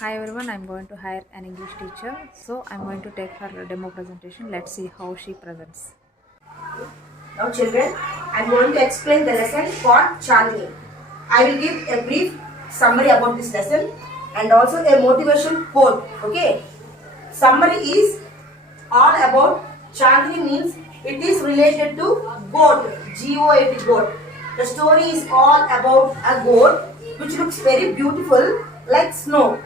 Hi everyone, I'm going to hire an English teacher. So I'm going to take her demo presentation. Let's see how she presents. Now children, I am going to explain the lesson called Chandni. I will give a brief summary about this lesson and also a motivation quote. Okay. Summary is all about Chandni means it is related to goat. G-O-A-T, goat. The story is all about a goat which looks very beautiful like snow.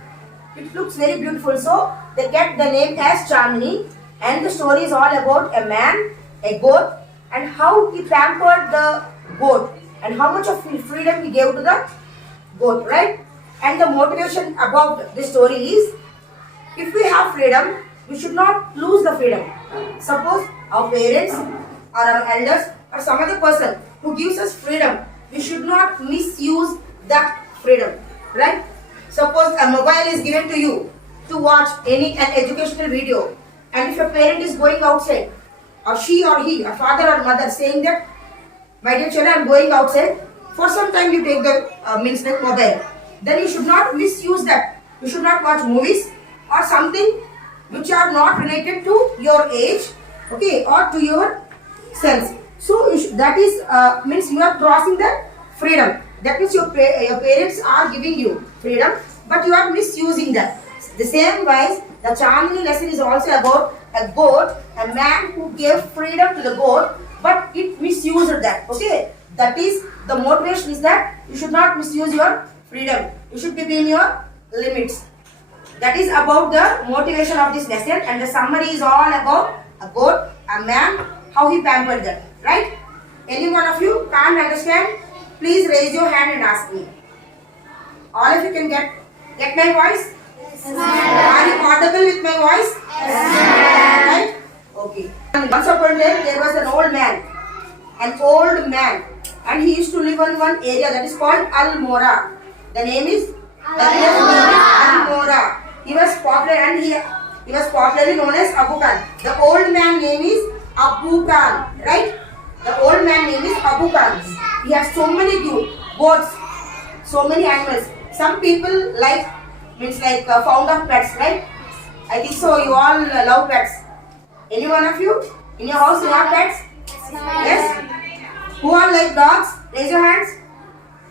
It looks very beautiful, so they get the name as Chandni. And the story is all about a man, a goat, and how he pampered the goat and how much of freedom he gave to the goat, right? And the motivation about this story is, if we have freedom, we should not lose the freedom. Suppose our parents or our elders or some other person who gives us freedom, we should not misuse that freedom, right? Suppose a mobile is given to you to watch an educational video, and if a parent is going outside, or she or he, a father or mother, saying that, my dear children, I am going outside, for some time you take the means like mobile, then you should not misuse that. You should not watch movies or something which are not related to your age, okay, or to your sense. So that is means you are crossing the freedom. That means your parents are giving you freedom, but you are misusing that. The same wise, the Chandni lesson is also about a goat, a man who gave freedom to the goat, but it misused that. Okay, that is the motivation is that you should not misuse your freedom. You should be within your limits. That is about the motivation of this lesson, and the summary is all about a goat, a man, how he pampered them. Right? Any one of you can't understand? Please raise your hand and ask me. All of you can get my voice? Yes, are you audible with my voice? Yes, right? Okay. Once upon a time there was an old man, and he used to live in one area that is called Almora. The name is Almora. He was popular and he was popularly known as Abu Khan. The old man name is Abu Khan, right? The old man name is Abu Khan. He has so many goats, so many animals. Some people means fond of pets, right? I think so. You all love pets. Any one of you in your house you have pets? Yes. Who all like dogs? Raise your hands.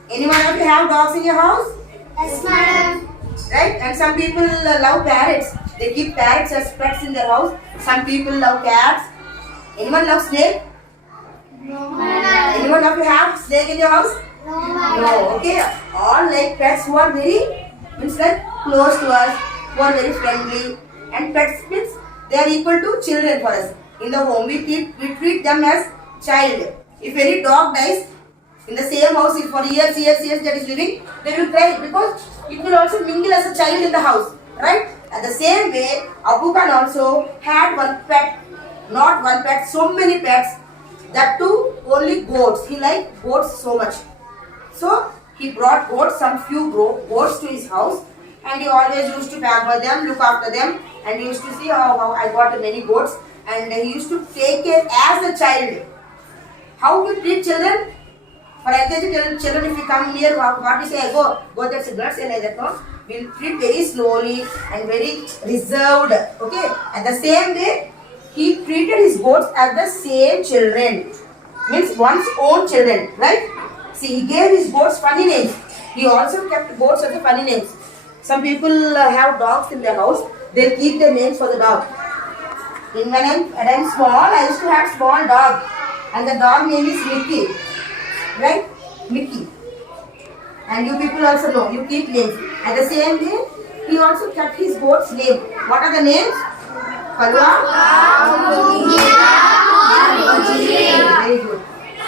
Any one of you have dogs in your house? Yes, madam. Right? And some people love parrots. They keep parrots as pets in their house. Some people love cats. Anyone love snake? No, madam. Anyone of you have snake in your house? No, madam. No. Okay. All like pets who are very means like close to us, who are very friendly. And pets means they are equal to children for us. In the home we treat them as child. If any dog dies in the same house, if for years that is living, they will cry because it will also mingle as a child in the house, right? At the same way, Abu Khan also had one pet, not one pet, so many pets. That too, only goats. He liked goats so much. So he brought goats, some few goats to his house, and he always used to pamper them, look after them, and he used to see how I got many goats, and he used to take care as a child. How we treat children? For LKG children, if we come near, what we say, go, that's a blood, say like that, no? We'll treat very slowly and very reserved, okay? At the same way, he treated his goats as the same children, means one's own children, right? See, he gave his goats funny names. He also kept goats as the funny names. Some people have dogs in their house, they'll keep their names for the dog. When I'm small, I used to have small dog, and the dog name is Mickey. Right? Mickey. And you people also know, you keep names. At the same way, he also kept his goat's name. What are the names? Palwa? Very good.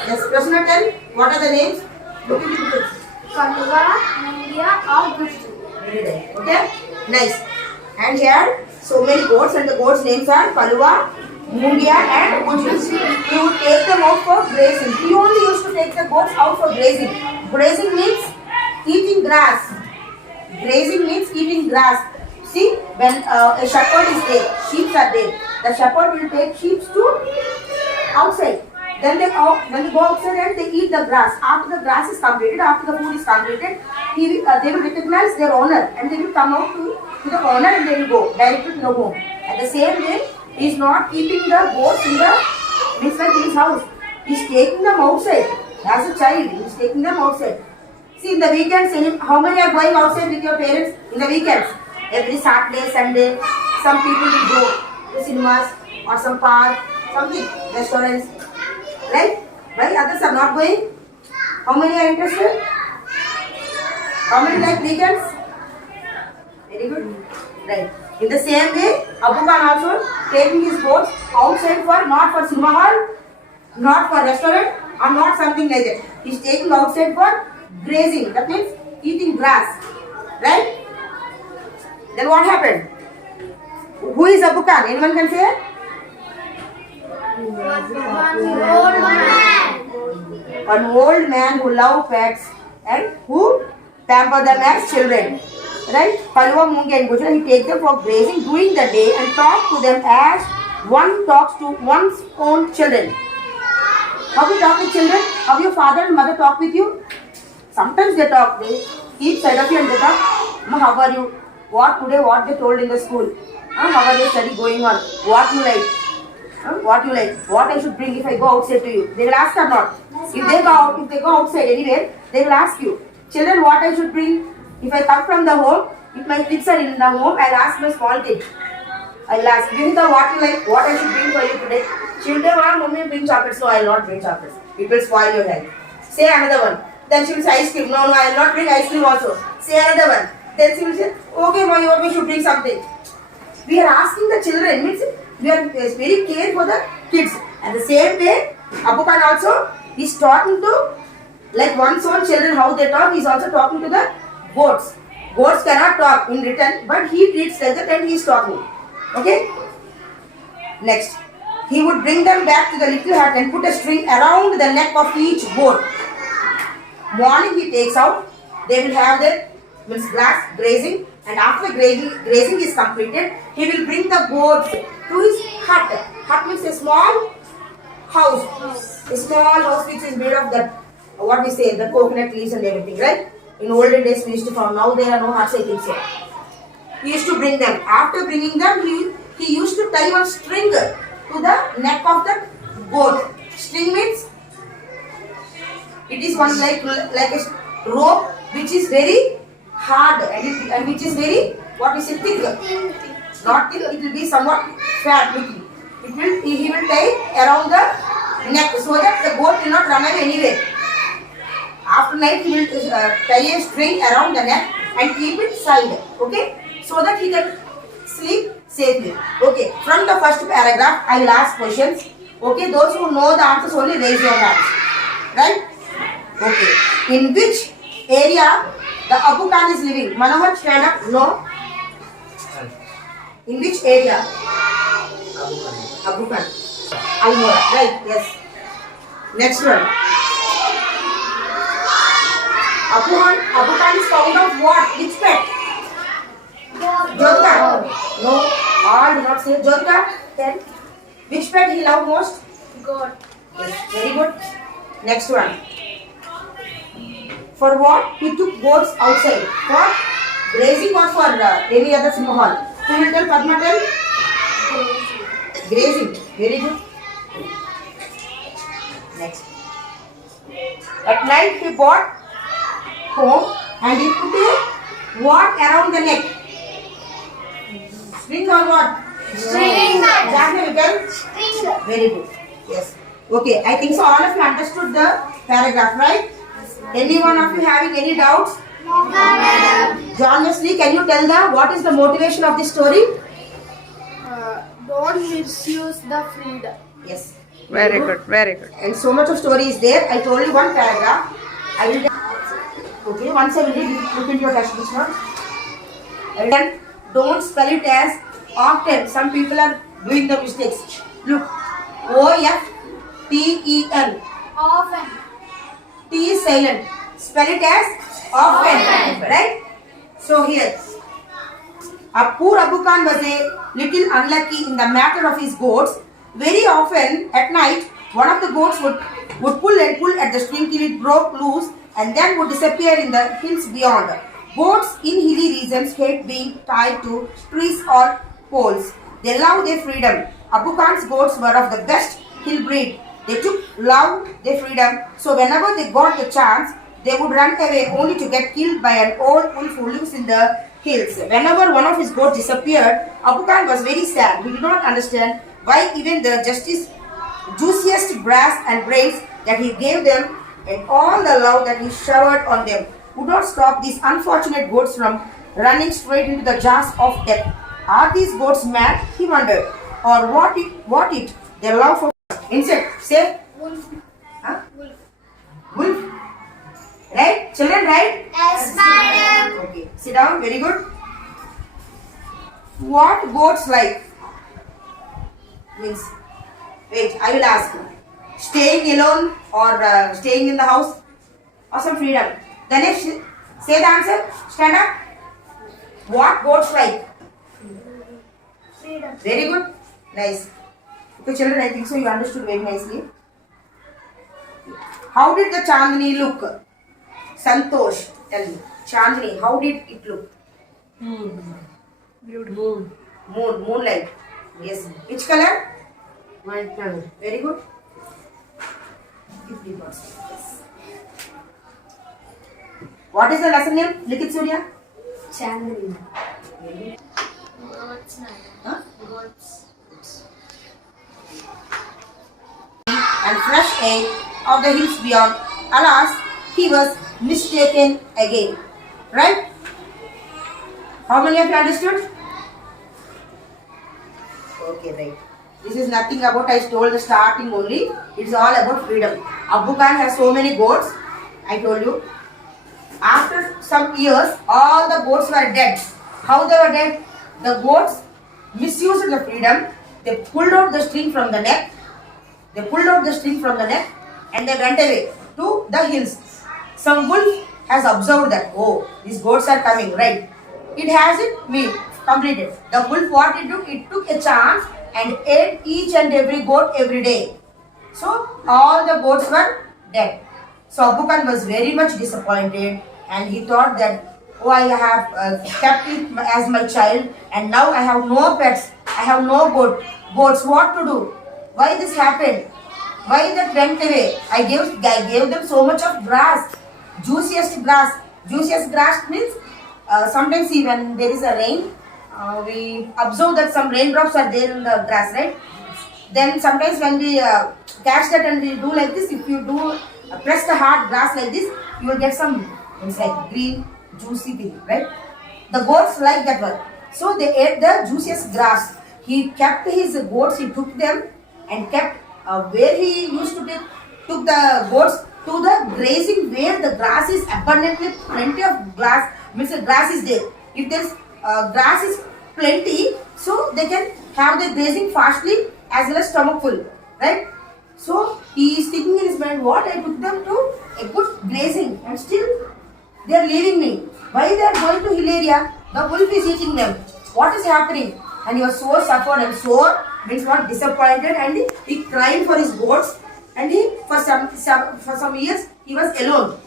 Yes, Prasna, tell, what are the names? Look at the pictures. Kalwa, Mungia, or Gustu. Very nice. Okay? Nice. And here, so many goats, and the goats' names are Palwa, Mungia and Ujus. He would take them out for grazing. He only used to take the goats out for grazing. Grazing means eating grass. Grazing means eating grass. See, when a shepherd is there, sheep are there. The shepherd will take sheep to outside. Then they go outside and they eat the grass. After the grass is completed, after the food is completed, they will recognize their owner and they will come out to the owner and they will go directly to the home. At the same way, he is not keeping the goats in the his house. He is taking them outside. As a child, he is taking them outside. See, in the weekends, how many are going outside with your parents in the weekends? Every Saturday, Sunday, some people will go to cinemas or some park, something, restaurants. Right? Why others are not going? How many are interested? How many like weekends? Very good. Right. In the same way, Abu Khan also taking his goats outside for not for cinema hall, not for restaurant, or not something like that. He is taking outside for grazing. That means eating grass. Right? Then what happened? Who is Abu Khan? Anyone can say? Old man. An old man who love pets and who pamper them as children. Right? Palwa, Mungi and Gujra, he takes them for grazing during the day and talk to them as one talks to one's own children. How do you talk with children? How your father and mother talk with you? Sometimes they talk, they keep side of you and they talk, "Ma, how are you? What today, what they told in the school? How are your study going on? What you like? What you like? What I should bring if I go outside to you?" They will ask or not. If they go outside anywhere, they will ask you. Children, what I should bring? If I come from the home, if my kids are in the home, I'll ask my small kid. I'll ask, Vinita, what you like? What I should bring for you today? Children, mommy bring chocolates. No, I'll not bring chocolates. It will spoil your health. Say another one. Then she will say ice cream. No, I'll not bring ice cream also. Say another one. Then she will say, okay, mommy, we should bring something. We are asking the children, means we are very care for the kids. And the same way, Abu Khan also is talking to, like one's own children, how they talk, he is also talking to the goats. Goats cannot talk in return, but he treats like that and he is talking. Okay? Next, he would bring them back to the little hut and put a string around the neck of each goat. Morning he takes out, they will have their grass grazing, and after grazing is completed, he will bring the goats to his hut. Hut means a small house. A small house which is made of that, what we say, the coconut leaves and everything, right? In olden days we used to found, now there are no huts, I think so. He used to bring them. After bringing them, he used to tie one string to the neck of the goat. String means it is one like a rope which is very hard and which is very, what we say, thick. Not thick, it will be somewhat fat looking. He will tie around the neck so that the goat will not run away anywhere. After night, he will tie a string around the neck and keep it side, okay? So that he can sleep safely. Okay, from the first paragraph, I will ask questions. Okay, those who know the answers only raise your hands. Right? Okay. In which area the Abu Khan is living? Manohar, stand up. No. In which area? Abu Khan. Almora. Right, yes. Next one. Abu Khan is fond of what? Which pet? Jyotika. No, all do not say Jyotika. Then, which pet he loved most? Goat. Yes, very good. Next one. For what he took goats outside? For grazing or for any other cinema hall? Who will tell? Padma tell? Grazing. Very good. Next. At night he brought home and he put a what around the neck? String or what? String. Jackie, you tell? String. Very good. Yes. Okay, I think so all of you understood the paragraph, right? Any one of you having any doubts? No, madam. John Wesley, can you tell what is the motivation of this story? Don't misuse the freedom. Yes. Very good, very good. And so much of story is there. I told you one paragraph. I will. Okay, once I will read, look into your textbook now. And then don't spell it as often. Some people are doing the mistakes. Look, O-F-T-E-N. Often. T is silent. Spell it as often. Right? So here, poor Abu Khan was a little unlucky in the matter of his goats. Very often at night, one of the goats would pull and pull at the string till it broke loose and then would disappear in the hills beyond. Goats in hilly regions hate being tied to trees or poles. They love their freedom. Abu Khan's goats were of the best hill breed. They loved their freedom, so whenever they got the chance, they would run away only to get killed by an old wolf who lives in the hills. Whenever one of his goats disappeared, Abu Khan was very sad. He did not understand why even the juiciest grass and grains that he gave them and all the love that he showered on them would not stop these unfortunate goats from running straight into the jaws of death. Are these goats mad? He wondered. Or what it their love for insect. Say Wolf. huh? Wolf. Right? Children, right? Yes, madam. Okay. Sit down. Very good. What goats like? Means, wait, I will ask. Staying alone or staying in the house or some freedom. Then say the answer. Stand up. What goats like? Freedom. Very good. Nice. Okay, children, I think so you understood very nicely. How did the Chandni look? Santosh, tell me. Chandni, how did it look? Beautiful. Moonlight. Yes. Which color? White color. Very good. Give me words. Yes. What is the lesson name? Likit Surya? Chandni. Very good. Goats, madam. Huh? Goats. And fresh air of the hills beyond. Alas, he was mistaken again. Right? How many of you understood? Okay, right. This is nothing about, I told the starting only. It's all about freedom. Abu Khan has so many goats. I told you. After some years, all the goats were dead. How they were dead? The goats misused the freedom. They pulled out the string from the neck. And they went away to the hills. Some wolf has observed that, oh, these goats are coming, right? It hasn't been completed. The wolf, what it took? It took a chance and ate each and every goat every day. So, all the goats were dead. So, Abu Khan was very much disappointed and he thought that, oh, I have kept it as my child and now I have no pets. I have no goats. What to do? Why this happened? Why that went away? I gave them so much of grass. Juiciest grass. Juiciest grass means sometimes see when there is a rain, we observe that some raindrops are there in the grass, right? Then sometimes when we catch that and we do like this, if you do press the hard grass like this, you will get some, it's like green, juicy thing, right? The goats like that one. So they ate the juiciest grass. He kept his goats, he took them and kept where he used to took the goats to the grazing where the grass is abundantly, plenty of grass, means the grass is there. If there is grass is plenty, so they can have the grazing fastly as well as stomach full, right? So he is thinking in his mind, what I took them to a good grazing and still they are leaving me. Why they are going to hill area? The wolf is eating them. What is happening? And he was so suffered and sore, means not disappointed, and he cried for his goats. And he for some years he was alone.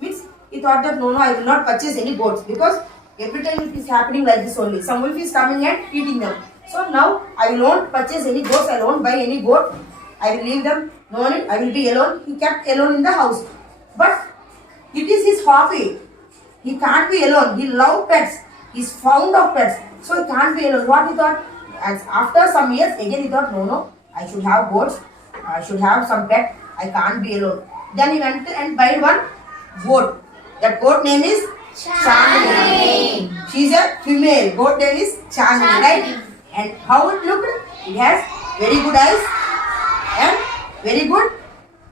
Means he thought that no, I will not purchase any goats because every time it is happening like this only. Some wolf is coming and eating them. So now I will not purchase any goats. I won't buy any goat. I will leave them. No need. I will be alone. He kept alone in the house. But it is his hobby. He can't be alone. He loves pets. He is fond of pets. So he can't be alone. What he thought? As after some years, again he thought, no, I should have goats. I should have some pet. I can't be alone. Then he went and bought one goat. That goat name is Chandni. She is a female. Goat name is Chandni, right? And how it looked? It has very good eyes and very good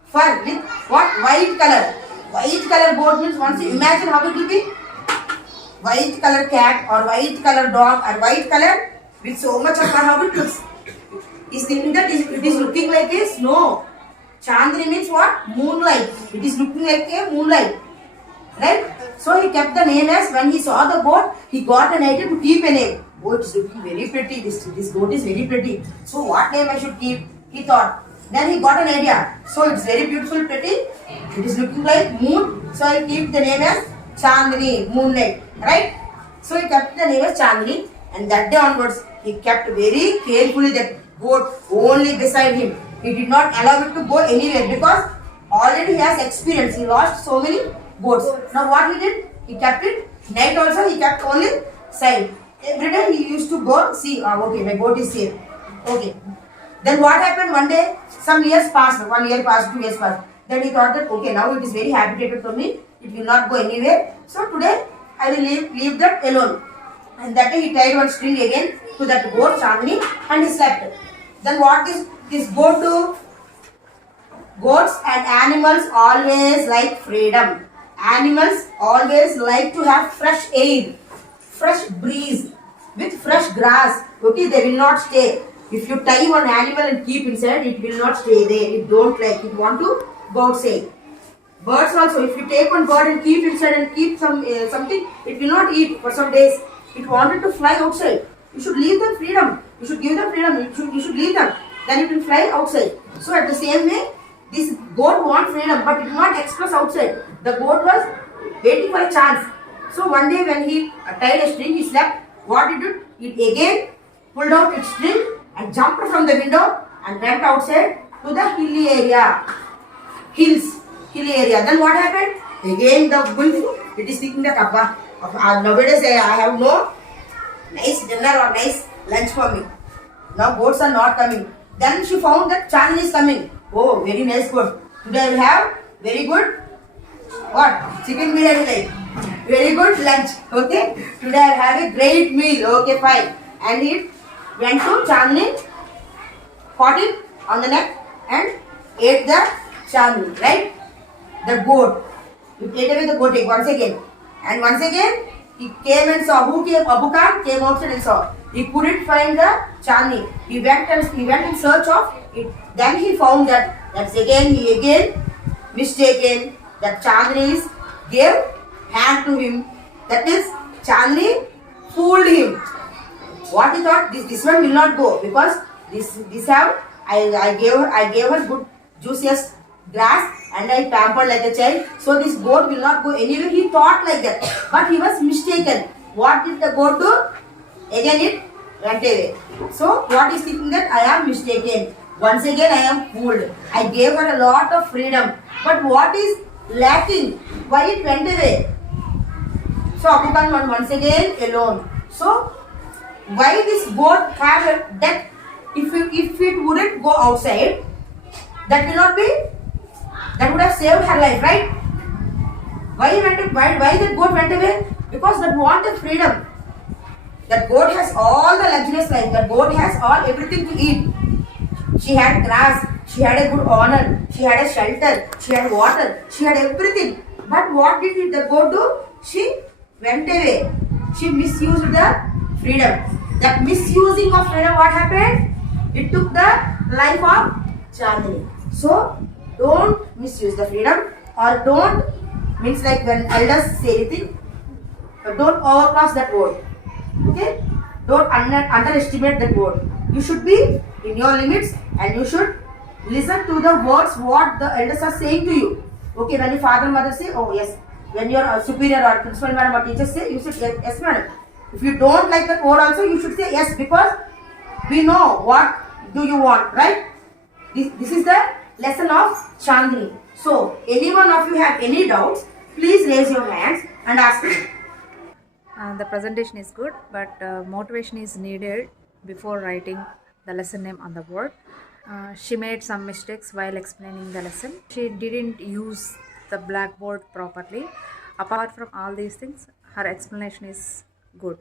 fur with what? White color. White color goat means once you imagine how it will be. White color cat or white color dog or white color with so much of fur, how it looks. Is thinking that it is looking like a snow. Chandni means what? Moonlight. It is looking like a moonlight. Right? So he kept the name as, when he saw the goat, he got an idea to keep a name. Oh, it is looking very pretty. This goat is very pretty. So what name I should keep? He thought. Then he got an idea. So it's very beautiful, pretty. It is looking like moon. So I keep the name as Chandni, moonlight, right? So he kept the name as Chandni, and that day onwards he kept very carefully that goat only beside him. He did not allow it to go anywhere because already he has experience. He lost so many goats. Now what he did? He kept it. Night also he kept only side. Every day he used to go see. Okay, my goat is safe. Okay. Then what happened one day? Some years passed. 1 year passed, 2 years passed. Then he thought that okay, now it is very habituated for me. It will not go anywhere. So today I will leave that alone. And that day he tied one string again to that goat Chandni and he slept. Then what this goat do? Goats and animals always like freedom. Animals always like to have fresh air, fresh breeze, with fresh grass. Okay, they will not stay. If you tie one animal and keep inside, it will not stay there. It don't like it. Want to go outside. Birds also, if you take one bird and keep inside and keep something, it will not eat for some days. It wanted to fly outside. You should leave them freedom. You should give them freedom. You should leave them. Then it will fly outside. So at the same way, this goat wants freedom, but it did not express outside. The goat was waiting for a chance. So one day when he tied a string, he slept. What did it? It again pulled out its string and jumped from the window and went outside to the hilly area. Hilly area. Then what happened? Again the wolf, it is thinking that nowadays I have no nice dinner or nice lunch for me. Now goats are not coming. Then she found that Chandni is coming. Oh, very nice goat. Today I will have very good what? Chicken biryani like. Very good lunch. Okay. Today I will have a great meal. Okay, fine. And he went to Chandni, caught it on the neck and ate the Chandni, right? The goat. He ate away the goat egg once again. And once again, he came and saw. Who came? Abu Khan came outside and saw. He couldn't find the Chandni. He went in search of it. Then he found that's again, he again mistaken that Chandni gave hand to him. That is, Chandni fooled him. What he thought, this one will not go because this have I gave her good juiciest grass and I pampered like a child. So this goat will not go anywhere. He thought like that, but he was mistaken. What did the goat do? Again it went away. So what is thinking that I am mistaken. Once again I am fooled. I gave her a lot of freedom, but what is lacking? Why it went away? So Abu Khan was once again alone. So why this goat have a death? If it wouldn't go outside, that will not be. That would have saved her life, right? Why that goat went away? Because that wanted freedom. That goat has all the luxurious life. That goat has everything to eat. She had grass. She had a good honor. She had a shelter. She had water. She had everything. But what did the goat do? She went away. She misused the freedom. That misusing of freedom, what happened? It took the life of Chandni. So don't misuse the freedom, or don't means like when elders say anything, don't overpass that word. Okay? Don't underestimate that word. You should be in your limits and you should listen to the words what the elders are saying to you. Okay, when your father and mother say, oh yes. When your superior or principal madam or teacher say, you should say yes madam. If you don't like that word also, you should say yes, because we know what do you want, right? This is the lesson of Chandni. So, any one of you have any doubts, please raise your hands and ask me. The presentation is good, but motivation is needed before writing the lesson name on the board. She made some mistakes while explaining the lesson. She didn't use the blackboard properly. Apart from all these things, her explanation is good.